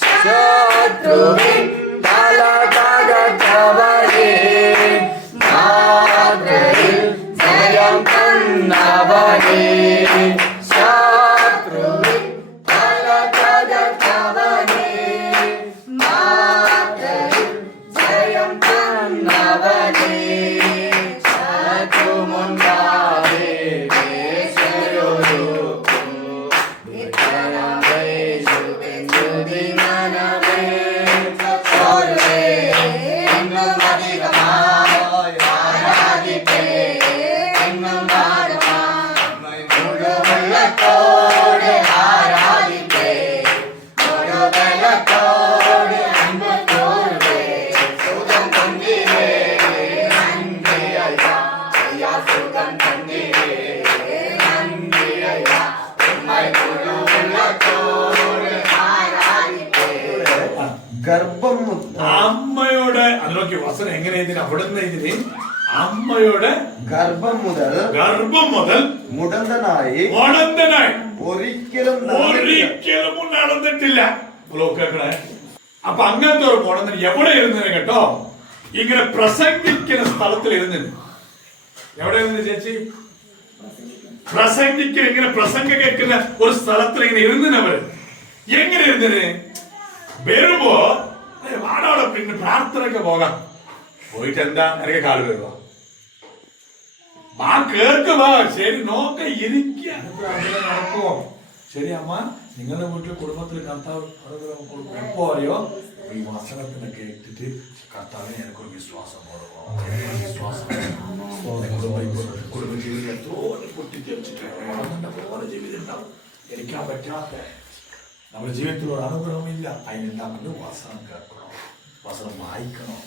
ശത്രുവിൻ തല തകർത്തവനെ മാത്രയിൽ ജയം തന്നവനെ ശത്രുവിൻ തല തകർത്തവനെ മാത്രയിൽ ജയം തന്നവനെ ശത്രുമുണ്ടാതെ ഗർഭം അമ്മയുടെ അതിനൊക്കെ വസനം എങ്ങനെ അവിടുന്ന് ഇതിന് അമ്മയുടെ ഗർഭം മുതൽ മുടന്തനായി ഒരിക്കലും നടന്നിട്ടില്ല. അപ്പൊ അങ്ങനത്തെ ഒരു മുടന്തൻ എവിടെ ഇരുന്നതിന് കേട്ടോ, ഇങ്ങനെ പ്രസംഗിക്കുന്ന സ്ഥലത്തിൽ ഇരുന്നിന്. എവിടെ ഇരുന്നു ചേച്ചി? ഇങ്ങനെ പ്രസംഗം കേൾക്കുന്ന ഒരു സ്ഥലത്തിൽ ഇങ്ങനെ ഇരുന്നവര്. എങ്ങനെ ഇരുന്നിന്? വരുമ്പോ വാടോടെ പിന്നെ പ്രാർത്ഥനയൊക്കെ പോകാം. പോയിട്ട് എന്താ എനിക്ക് കാല് വരുക വാ കേൾക്കുവാ. ശരി നോക്ക ഇരിക്കുക നടക്കുവോ? ശരി അമ്മ, നിങ്ങളുടെ വീട്ടിൽ കുടുംബത്തിൽ കർത്താവ് എപ്പോ അറിയോ? ഈ വസനത്തിനെ കേട്ടിട്ട് കർത്താവിനെ എനിക്കൊരു വിശ്വാസം കുടുംബ ജീവിതം എത്രയോ പൊട്ടിത്തെറിച്ചിട്ട് പോലെ ജീവിതം ഉണ്ടാവും. എനിക്കാ പറ്റാത്ത നമ്മുടെ ജീവിതത്തിൽ ഒരു അനുഗ്രഹമില്ല. അതിനെന്താ വസനം കേൾക്കണം, വസനം വായിക്കണം.